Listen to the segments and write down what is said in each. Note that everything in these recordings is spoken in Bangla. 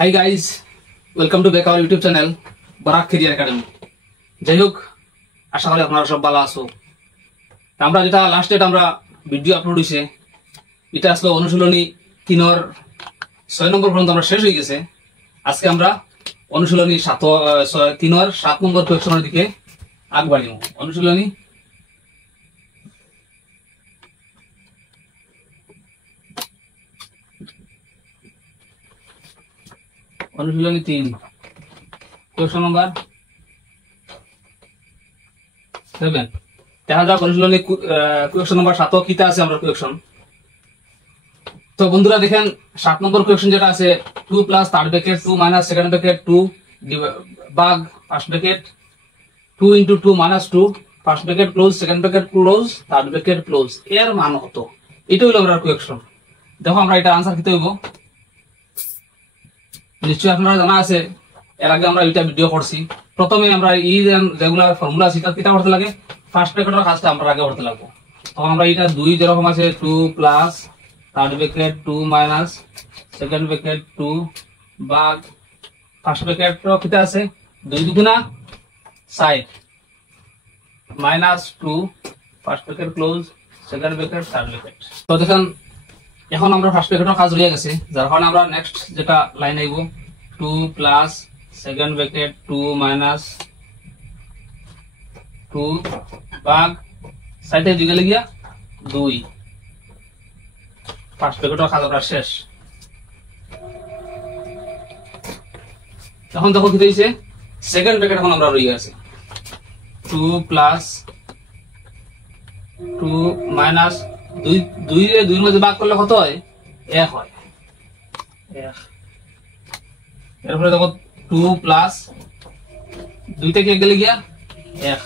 Hi guys, welcome to back our YouTube channel Barak Career Academy. যাই হোক আশা করি আপনারা সব ভালো আছো। আমরা যেটা লাস্ট ডেট আমরা ভিডিও আপলোড হইছে এটা আসলে অনুশীলনী 3 এর 6 নম্বর পর্যন্ত আমরা শেষ হয়ে গেছে। আজকে আমরা অনুশীলনী 3 এর 7 নম্বর কোয়েশ্চনের দিকে আগবাড়িব। অনুশীলনী অনুশীলনী 3 কোয়েশ্চন নাম্বার 7 দেখা যাক অনুশীলনী কোয়েশ্চন নাম্বার 7 কিটা আছে আমরা কোয়েশ্চন। তো বন্ধুরা দেখেন 7 নম্বর কোয়েশ্চন যেটা আছে 2 plus third bracket 2 minus second bracket 2 ভাগ first bracket 2 into 2 minus 2 first bracket close second bracket close third bracket close এর মান কত? এটা হলো আমরা কোয়েশ্চন। দেখো আমরা এটা आंसर কিতে হইব নিশ্চয়ই আপনারা জানা আছে, এর আগে আমরা এটা ভিডিও করছি। প্রথমে আমরা এই রেগুলার ফর্মুলা সেটা কিটা করতে লাগে, ফার্স্ট ব্র্যাকেটের কাজটা আমরা আগে করতে লাগবে। তখন আমরা এটা 2 যেরকম আছে 2 plus third bracket 2 minus second bracket 2 ভাগ ফার্স্ট ব্র্যাকেট কিটা আছে 2 দুগুণা 6 minus 2 first bracket close second bracket third bracket. তো দেখেন এখন আমরা ফার্স্ট ব্র্যাকেটের কাজ হয়ে গেছে, যার কারণে আমরা নেক্সট যেটা লাইন আইব 2 প্লাস সেকেন্ড ব্র্যাকেট 2 মাইনাস 2 ভাগ সাইডে দিকে লাগিয়া 2 ফার্স্ট ব্র্যাকেটের কাজ আমরা শেষ। এখন দেখো কি হইছে সেকেন্ড ব্র্যাকেট এখন আমরা রয়ে গেছে 2 প্লাস 2 মাইনাস 2 এর 2 এর মধ্যে ভাগ করলে কত হয় 1 হয় 1। এরপরে দেখো 2 প্লাস 2 থেকে গেলে গিয়া 1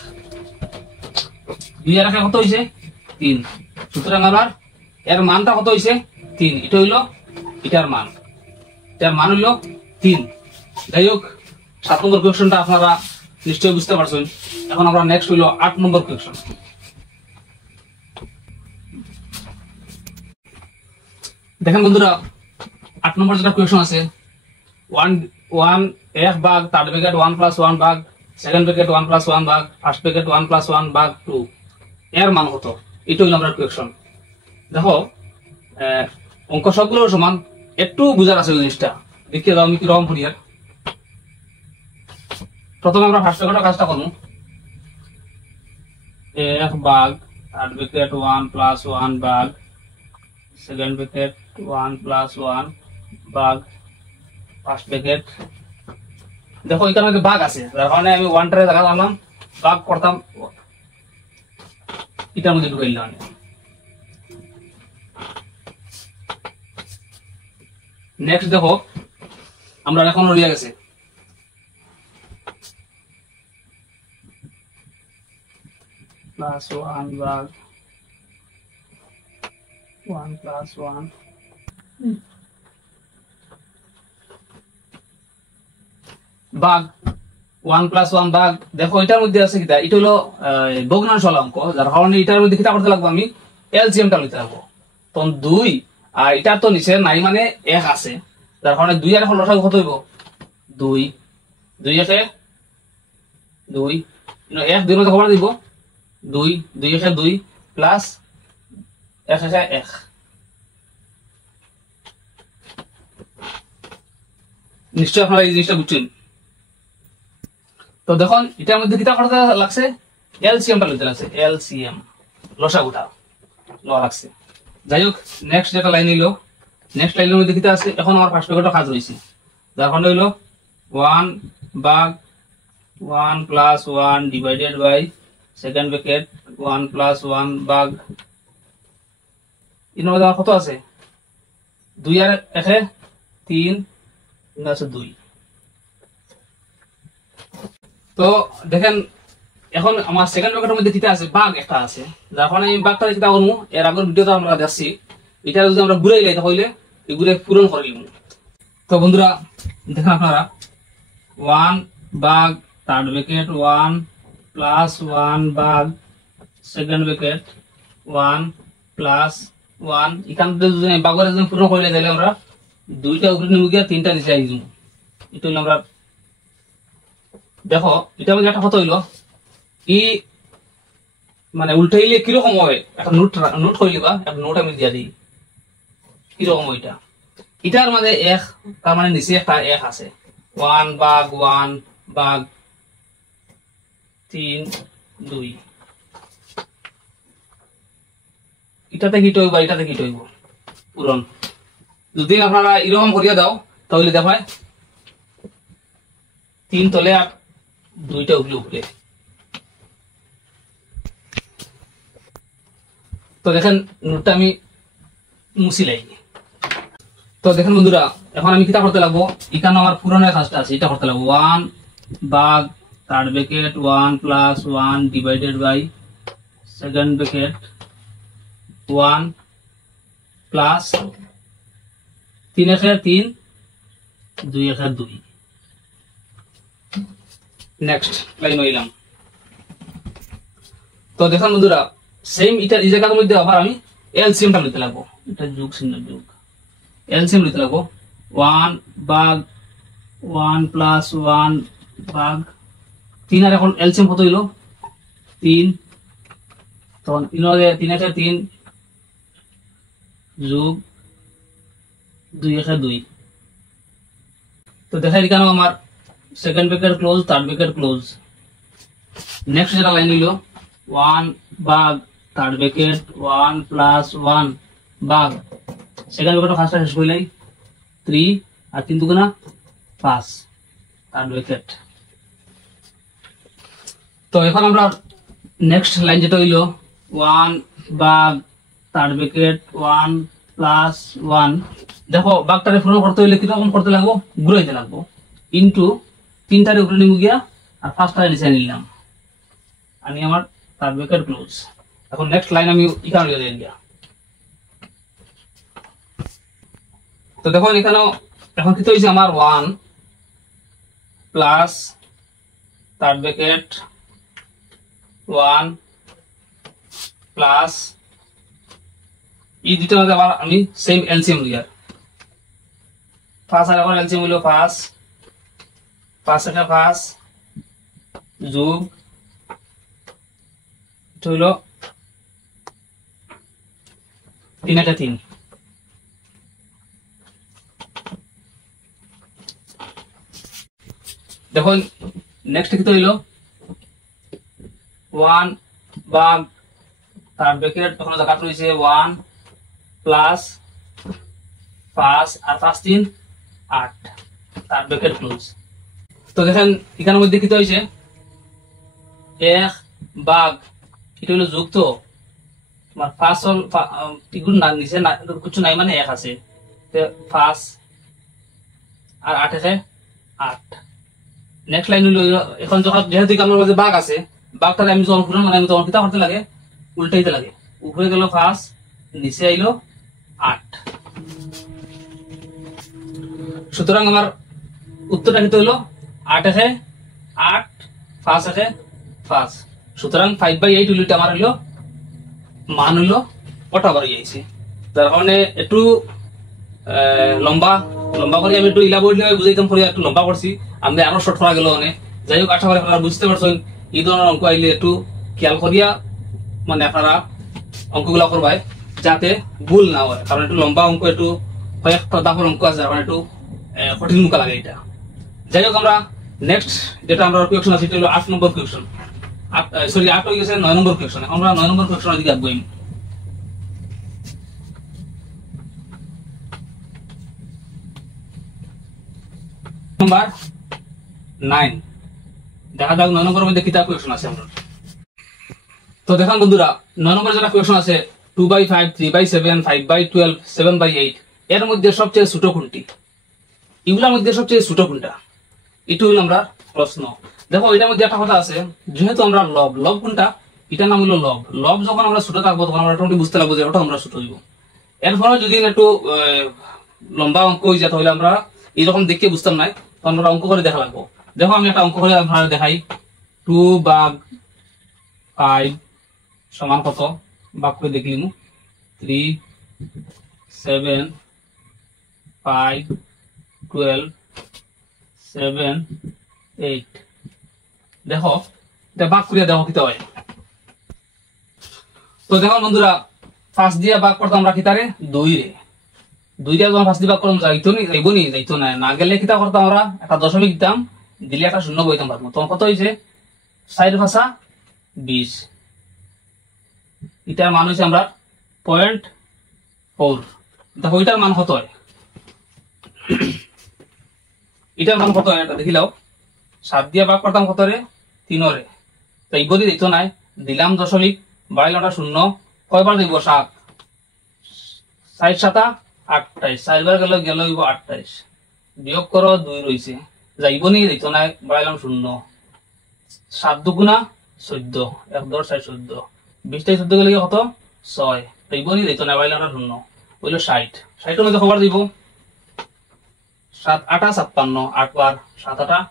2 এর আগে কত হইছে 3। সুতরাং আমার এর মানটা কত হইছে 3। এটা হইলো এটার মান হইলো 3। যাই হোক 7 নম্বর কোয়েশ্চনটা আপনারা নিশ্চয়ই বুঝতে পারছেন। এখন আমরা নেক্সট হইলো 8 নম্বর কোয়েশ্চন। দেখেন বন্ধুরা 8 নম্বর যেটা কোয়েশ্চন আছে 1 ভাগ থার্ড ব্র্যাকেট 1 প্লাস 1 ভাগ সেকেন্ড ব্র্যাকেট 1 প্লাস 1 ভাগ ফার্স্ট ব্র্যাকেট 1 প্লাস 1 ভাগ 2 এর মান কত? এটা হলো আমরা কোয়েশ্চন। দেখো অঙ্ক সবগুলো সমান, একটু বুঝার আছে জিনিসটা দেখিয়ে দাও আমি কি রকম করি। প্রথমে আমরা ফার্স্ট ব্র্যাকেটের কাজটা করব 1 ভাগ থার্ড ব্র্যাকেট 1 প্লাস 1 ভাগ সেকেন্ড ব্র্যাকেট 1 প্লাস 1 ভাগ ফার্স্ট ব্র্যাকেট। দেখো এখানে যে ভাগ আছে যার কারণে আমি 1 টারে জায়গা দিলাম, ভাগ করতাম এটার মধ্যে ঢুকাই দিলাম। নেক্সট দেখো আমরা এখন রয়ে গেছে প্লাস 1 ভাগ 1 প্লাস 1 ভাগ 1 প্লাস 1 ভাগ। দেখো এটার মধ্যে আছে কিটা, এটা হলো ভগ্নাংশ অঙ্ক, যার কারণে এটার মধ্যে কিটা করতে লাগবে আমি এলসিএমটা লইতে লাগবো। তখন 2 আর এটা তো নিচে নাই মানে 1 আছে, যার কারণে 2 আর এখন লসাগু কত হইব 2 2 একে 2 1 2 মধ্যে কবার দিব 2 2 একে 2 প্লাস 1 একে 1। নিশ্চয় আপনারা এই জিনিসটা বুঝছেন। তো দেখুন এটার মধ্যে কিটা করতে লাগছে এলসিএমটা লইতে লাগছে, এলসিএম লসাগুটা লওয়া লাগছে। যাই হোক নেক্সট যেটা লাইন হইলো নেক্সট লাইনের মধ্যে কিটা আছে, এখন আমার ফার্স্ট ব্র্যাকেটের কাজ রয়েছে, যার কারণে হইলো 1 ভাগ 1 plus 1 divided by second bracket 1 plus 1 ভাগ এর মধ্যে কত আছে 2 আর 1 3 আছে 2। তো দেখেন এখন আমার সেকেন্ড ব্র্যাকেটের মধ্যে কিটা আছে ভাগ একটা আছে, যার কারণে আমি ভাগটা যেটা করব এর আগের ভিডিওতে আমরা দেখছি, এটা যদি আমরা ঘুরাই লাই তাহলে এগুলো পূরণ করে নিব। তো বন্ধুরা দেখেন আপনারা 1 ভাগ থার্ড ব্র্যাকেট 1 প্লাস 1 ভাগ সেকেন্ড ব্র্যাকেট 1 প্লাস 1 এখান থেকে যদি বাগরে যদি পূরণ করে দিলে আমরা দুইটা উপরে নিব গিয়া তিনটা নিচে আই যাব। এটা হইলো আমরা দেখো এটা মধ্যে একটা কথা হইলো ই মানে উল্টাইলে কিরকম হয় একটা নোট নোট হইলে বা একটা নোট আমি দিয়া দিই কিরকম ওইটা এটার মাঝে এক তার মানে নিচে একটা এক আছে 1 ভাগ 1 ভাগ 3 2 এটাতে কি হইব এটাতে কি হইব পূরণ যদি আপনারা এরকম করিয়া দাও তাহলে দেখায় 3 তলে আর 2টা উপরে উপরে তো দেখেন নোটটা আমি মুছি লাগি তো দেখেন বন্ধুরা এখন আমি কিটা করতে লাগবো এখানে আমার পুরনো কাজটা আছে এটা করতে লাগবো 1 ভাগ third bracket 1 plus 1 divided by second bracket 1 plus 3 এর 3 2 এর 2 নেক্সট লাইন হইলাম তো দেখেন বন্ধুরা সেম এটা এই জায়গার মধ্যে আবার আমি এলসিএমটা নিতে লাগবো এটা যোগ চিহ্ন যোগ এলসিএম নিতে লাগবো 1 ভাগ 1 প্লাস 1 ভাগ 3 আর এখন এলসিএম কত হইলো 3 তখন 3 এর 3 যোগ 2 এর 2 তো দেখা এখানে আমার second bracket close third bracket close next যেটা লাইন হইলো 1 ভাগ থার্ড ব্র্যাকেট 1 প্লাস 1 ভাগ সেকেন্ড ব্র্যাকেট ফার্স্টটা শেষ করলেই 3 আর 3 দুগুণা 5 থার্ড ব্র্যাকেট তো এখন আমরা নেক্সট লাইন যেটা হইলো 1 ভাগ থার্ড ব্র্যাকেট 1 প্লাস 1 দেখো ভাগটারে পূরণ করতে হইলে কিরকম করতে লাগবো ঘুরাইতে লাগবো ইনটু 3টারে উপরে নিয়ে গিয়া আর 5টারে নিচে নিলাম আমি আমার থার্ড ব্র্যাকেট ক্লোজ এখন নেক্সট লাইন আমি এখানে লিখে দিই তো দেখো এখানে এখন কি হইছে আমার 1 প্লাস থার্ড ব্র্যাকেট 1 প্লাস এই দুটো মধ্যে আবার আমি সেম এলসিএম লিয়া ফার্স্ট আর এখন এলসিএম হলো 5 এর 5 যোগ এটা হলো 3 এর 3 দেখো নেক্সট কি হইলো 1 ভাগ থার্ড ব্র্যাকেট তখন জায়গা রয়েছে 1 প্লাস 5 আর 5 3 8 থার্ড ব্র্যাকেট ক্লোজ তো দেখেন এখানের মধ্যে কি হইছে 1 ভাগ এটা হলো যোগ তো তোমার 5 হল টিগুন না নিচে না কিছু নাই মানে 1 আছে তো 5 আর 8 এর 8 নেক্সট লাইন হইলো এখন যখন যেহেতু আমার মধ্যে ভাগ আছে ভাগটারে আমি যখন পূরণ মানে আমি তখন কিটা করতে লাগে উল্টাইতে লাগে উপরে গেল 5 নিচে আইলো 8 সুতরাং আমার উত্তরটা কি হইলো 8 এর 8 5 এর 5 সুতরাং 5/8 হইলো আমার হইলো মান হইলো ওটা বাড়ি যাইছে যার কারণে একটু লম্বা লম্বা করে আমি একটু ইলাবোরেট বুঝাইতাম করে একটু লম্বা করছি আমি আরো শর্ট করা গেল মানে যাই হোক আশা করি আপনারা বুঝতে পারছেন এই ধরনের অঙ্ক আইলে একটু খেয়াল করিয়া মানে আপনারা অঙ্কগুলা করবাই যাতে ভুল না হয় কারণ একটু লম্বা অঙ্ক একটু কয়েকটা দাপের অঙ্ক আছে কারণ একটু কঠিন মুখা লাগে এটা যাই হোক আমরা নেক্সট যেটা আমরা কোয়েকশন আছে এটা হলো 8 নম্বর কোয়েকশন 8 হয়ে গেছে 9 নম্বর কোয়েকশন আমরা 9 নম্বর কোয়েকশনের দিকে আসবো নাম্বার 9 দেখা যাক 9 নম্বরের মধ্যে কিতা কোয়েকশন আছে আমরা তো দেখেন বন্ধুরা 9 নম্বরে যেটা কোয়েকশন আছে 2/5 3/7 5/12 7/8 এর মধ্যে সবচেয়ে ছোট কোনটি এগুলোর মধ্যে সবচেয়ে ছোট কোনটা এটা হলো আমরা প্রশ্ন দেখো এটার মধ্যে একটা কথা আছে যেহেতু আমরা লব কোনটা এটা নাম হলো লব যখন আমরা ছোট থাকবো তখন আমরা মোটামুটি বুঝতে লাগবো যে ওটা আমরা ছোট হইব এরপরে যদি একটু লম্বা অঙ্ক হয়ে যায় তাহলে আমরা এইরকম দেখে বুঝতাম না তখন আমরা অঙ্ক করে দেখা লাগবো দেখো আমি একটা অঙ্ক করে আপনারা দেখাই 2 ভাগ 5 সমান কত ভাগ করে দেখলিম 3 7 5 12 7 8 দেখো এটা ভাগ করিয়া দেখো কিতা হয়। তো দেখো বন্ধুরা ফার্স্ট দিয়া ভাগ করতাম আমরা কিতারে 2 রে 2 দিয়া যখন ফার্স্ট দিয়া ভাগ করতাম যাইতো না গেলে কিতা করতাম আমরা একটা দশমিক দিতাম দিলে একটা শূন্য বইতাম পারবো। তখন কত হইছে 4 ভাষা 20 এটার মান হইছে আমরা 0.4। দেখো এটার মান কত হয়, এটার মান কত হয় এটা দেখিলাও। 7 দিয়া ভাগ করতাম কত রে 3 রে, তো এই বলি দিত নাই দিলাম দশমিক বাড়াইলাম শূন্য কয়বার দিব 7 60 7 28 4বার গেল 28 বিয়োগ করো 2 রইছে যাইব নি দিত নাই বাড়াইলাম শূন্য 7 দুগুণা 14 1 10 4 14 20 থেকে 14 গেলে কত 6 যাইব নি দিত নাই বাড়াইলাম শূন্য হইলো 60 60 এর মধ্যে কবার দিব 7 8 56 8 বার 7 8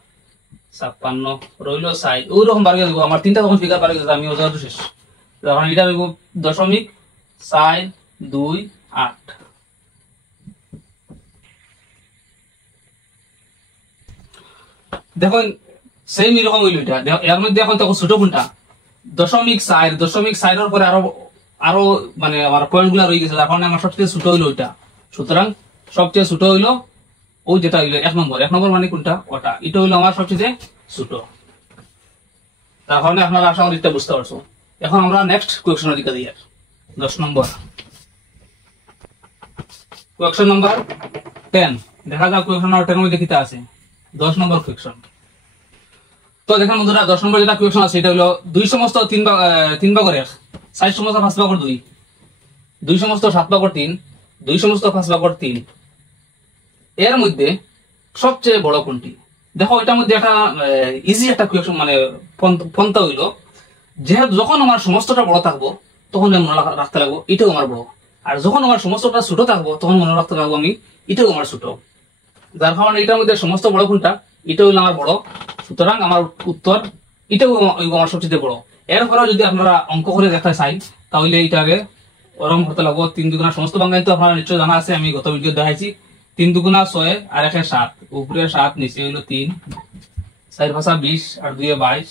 56 রইলো 60 ওইরকম বার দিব আমার তিনটা তখন ফিগার বার গেছে আমি ওজা শেষ। তখন এটা দিব দশমিক 4 2 8। দেখো সেম এরকম হইল এটা এর মধ্যে এখন তখন ছোট কোনটা দশমিক 4 এর পরে আরো মানে আমার পয়েন্ট গুলা রয়ে গেছে, এখন আমার সবচেয়ে ছোট হইলো ওইটা। সুতরাং সবচেয়ে ছোট হইলো ওই যেটা হইলো 1 নম্বর মানে কোনটা ওটা, এটা হইলো আমার সবচেয়ে ছোট। তার কারণে আপনারা আশা করি এটা বুঝতে পারছো। এখন আমরা নেক্সট কোয়েকশনের দিকে যাই। 10 নম্বর কোয়েকশন নাম্বার 10 দেখা যাক কোয়েকশন নাম্বার 10 মধ্যে কিটা আছে 10 নম্বর কোয়েকশন। তো দেখেন বন্ধুরা 10 নম্বর যেটা কোয়েকশন আছে এটা হলো 2 সমস্ত 3 ভাগের 1 60 সমস্ত 5 ভাগের 2 2 সমস্ত 7 ভাগের 3 2 সমস্ত 5 ভাগের 3 এর মধ্যে সবচেয়ে বড় কোনটি। দেখো এটার মধ্যে একটা ইজি একটা কোয়েকশন মানে পন্থা হইলো যে যখন আমার সমস্তটা বড় থাকবো তখন মনে রাখতে লাগবো এটাও আমার বড়, আর যখন আমার সমস্তটা ছোট থাকবো তখন মনে রাখতে লাগবো আমি এটাও আমার ছোট। যার কারণে এটার মধ্যে সমস্ত বড় কোনটা এটা হইলো আমার বড়, সুতরাং আমার উত্তর এটাও আমার সবচেয়ে বড়। এরপরেও যদি আপনারা অঙ্ক করে দেখা চাই তাহলে এটাকে ওরকম করতে লাগবো 3 দুগুণা সমস্ত বাংলায় তো আপনারা নিশ্চয় জানা আছে, আমি গত ভিডিও দেখাইছি 3 দুগুণা 6 আর 1 7 উপরে 7 নিচে হইলো 3 4 ভাষা 20 আর 2 22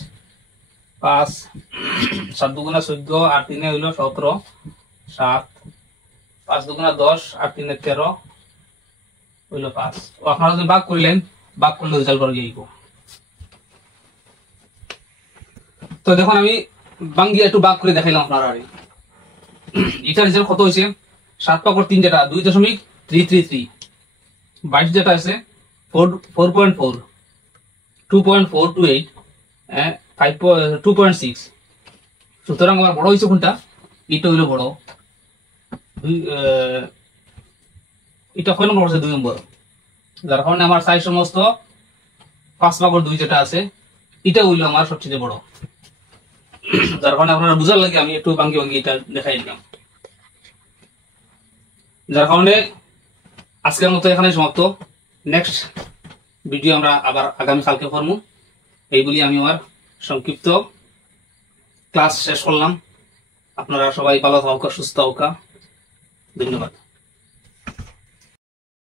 5 7 দুগুণা 14 আর 3 হইলো 17 7 5 দুগুণা 10 আর 3 13 হইলো 5। আপনারা যদি ভাগ করলেন ভাগ করলে রেজাল্ট করে যাইব। তো দেখুন আমি বাঙ্গিয়া একটু ভাগ করে দেখাইলাম আপনারা। এটা রেজাল্ট কত হয়েছে 7 ভাগের 3 যেটা 2.333 22 যেটা আছে 4.4 2.428 2.6। সুতরাং আমার বড় হয়েছে কোনটা এটা হইলো বড় এটা কয় নম্বর হচ্ছে 2 নম্বর। যার কারণে আমার 4 সমস্ত 5 ভাগের 2 যেটা আছে এটা হইলো আমার সবচেয়ে বড়। যার কারণে আপনারা বুঝার লাগে আমি একটু ভাঙ্গি এটা দেখাই দিলাম। যার কারণে আজকের মতো এখানে সমাপ্ত। নেক্সট ভিডিও আমরা আবার আগামী কালকে করব এই বলি আমি আমার সংক্ষিপ্ত ক্লাস শেষ করলাম। আপনারা সবাই ভালো থাকুক সুস্থ থাকুক, ধন্যবাদ।